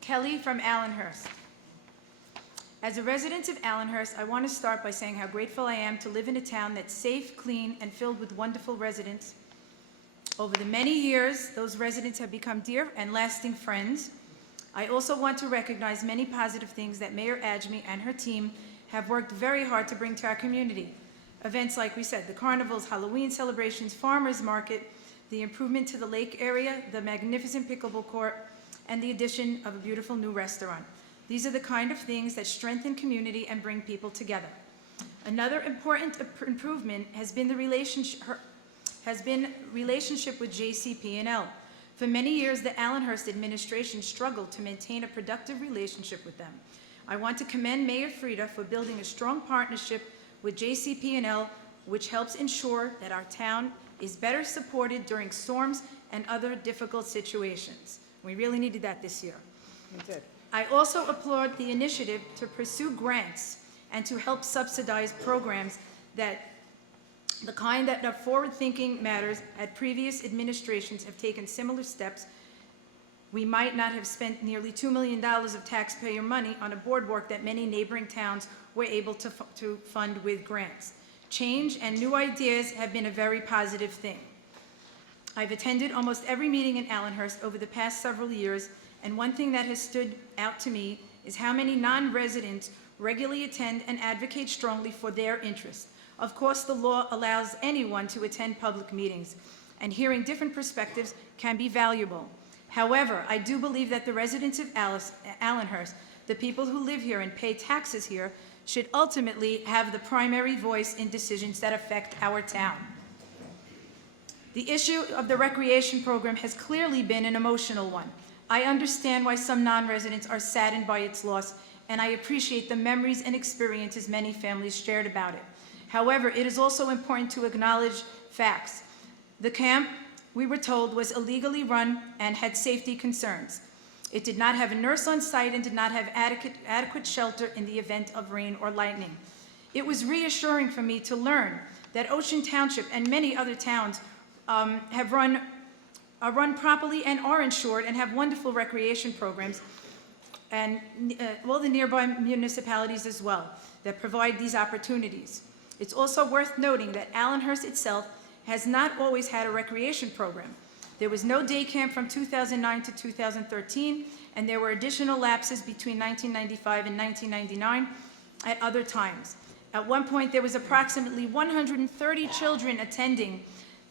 Kelly from Allenhurst. As a resident of Allenhurst, I want to start by saying how grateful I am to live in a town that's safe, clean, and filled with wonderful residents. Over the many years, those residents have become dear and lasting friends. I also want to recognize many positive things that Mayor Ajmi and her team have worked very hard to bring to our community. Events like we said, the carnivals, Halloween celebrations, farmers market, the improvement to the lake area, the magnificent pickleball court, and the addition of a beautiful new restaurant. These are the kind of things that strengthen community and bring people together. Another important improvement has been the relationship with JCP&L. For many years, the Allenhurst administration struggled to maintain a productive relationship with them. I want to commend Mayor Frieda for building a strong partnership with JCP&L, which helps ensure that our town is better supported during storms and other difficult situations. We really needed that this year. We did. I also applaud the initiative to pursue grants and to help subsidize programs that the kind that are forward-thinking matters. At previous administrations have taken similar steps. We might not have spent nearly $2 million of taxpayer money on a boardwalk that many neighboring towns were able to fund with grants. Change and new ideas have been a very positive thing. I've attended almost every meeting in Allenhurst over the past several years, and one thing that has stood out to me is how many non-residents regularly attend and advocate strongly for their interests. Of course, the law allows anyone to attend public meetings, and hearing different perspectives can be valuable. However, I do believe that the residents of Allenhurst, the people who live here and pay taxes here, should ultimately have the primary voice in decisions that affect our town. The issue of the recreation program has clearly been an emotional one. I understand why some non-residents are saddened by its loss, and I appreciate the memories and experiences many families shared about it. However, it is also important to acknowledge facts. The camp, we were told, was illegally run and had safety concerns. It did not have a nurse on site and did not have adequate shelter in the event of rain or lightning. It was reassuring for me to learn that Ocean Township and many other towns are run properly and are insured and have wonderful recreation programs, and all the nearby municipalities as well that provide these opportunities. It's also worth noting that Allenhurst itself has not always had a recreation program. There was no day camp from 2009 to 2013, and there were additional lapses between 1995 and 1999 at other times. At one point, there was approximately 130 children attending,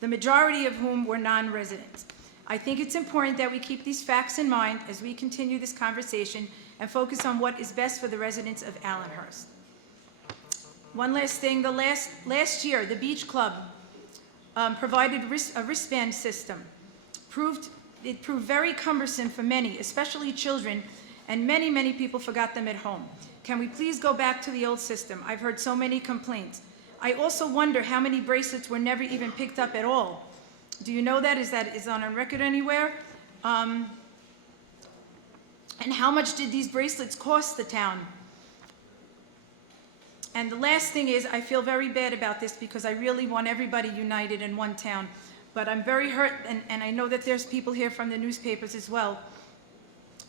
the majority of whom were non-residents. I think it's important that we keep these facts in mind as we continue this conversation and focus on what is best for the residents of Allenhurst. One last thing, last year, the Beach Club provided a wristband system. It proved very cumbersome for many, especially children, and many people forgot them at home. Can we please go back to the old system? I've heard so many complaints. I also wonder how many bracelets were never even picked up at all. Do you know that? Is on a record anywhere? And how much did these bracelets cost the town? And the last thing is, I feel very bad about this because I really want everybody united in one town. But I'm very hurt, and I know that there's people here from the newspapers as well.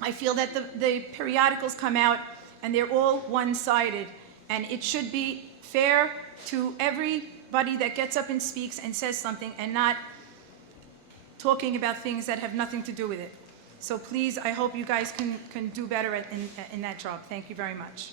I feel that the periodicals come out and they're all one-sided, and it should be fair to everybody that gets up and speaks and says something and not talking about things that have nothing to do with it. So please, I hope you guys can do better in that job. Thank you very much.